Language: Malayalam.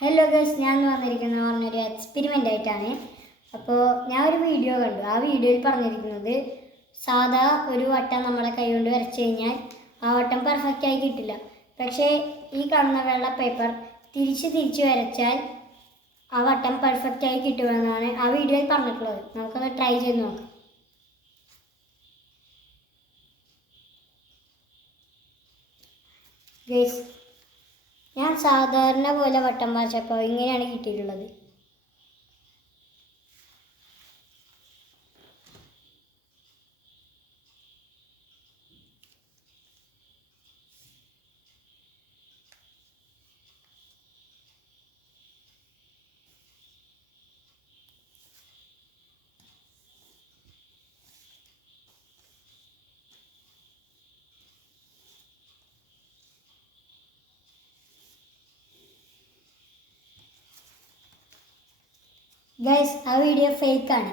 ഹലോ ഗൈസ്, ഞാൻ പറഞ്ഞൊരു എക്സ്പെരിമെൻ്റ് ആയിട്ടാണ്. അപ്പോൾ ഞാൻ ഒരു വീഡിയോ കണ്ടു. ആ വീഡിയോയിൽ പറഞ്ഞിരിക്കുന്നത് സാധാ ഒരു വട്ടം നമ്മുടെ കൈ കൊണ്ട് വരച്ചു കഴിഞ്ഞാൽ ആ വട്ടം പെർഫെക്റ്റായി കിട്ടില്ല. പക്ഷേ ഈ കാണുന്ന വെള്ള പേപ്പർ തിരിച്ച് വരച്ചാൽ ആ വട്ടം പെർഫെക്റ്റായി കിട്ടുമെന്നാണ് ആ വീഡിയോയിൽ പറഞ്ഞിട്ടുള്ളത്. നമുക്കത് ട്രൈ ചെയ്ത് നോക്കാം. ഗൈസ്, ഞാൻ സാധാരണ പോലെ വട്ടം വരച്ചപ്പോൾ ഇങ്ങനെയാണ് കിട്ടിയിട്ടുള്ളത്. ഗൈസ്, ആ വീഡിയോ ഫേക്കാണ്.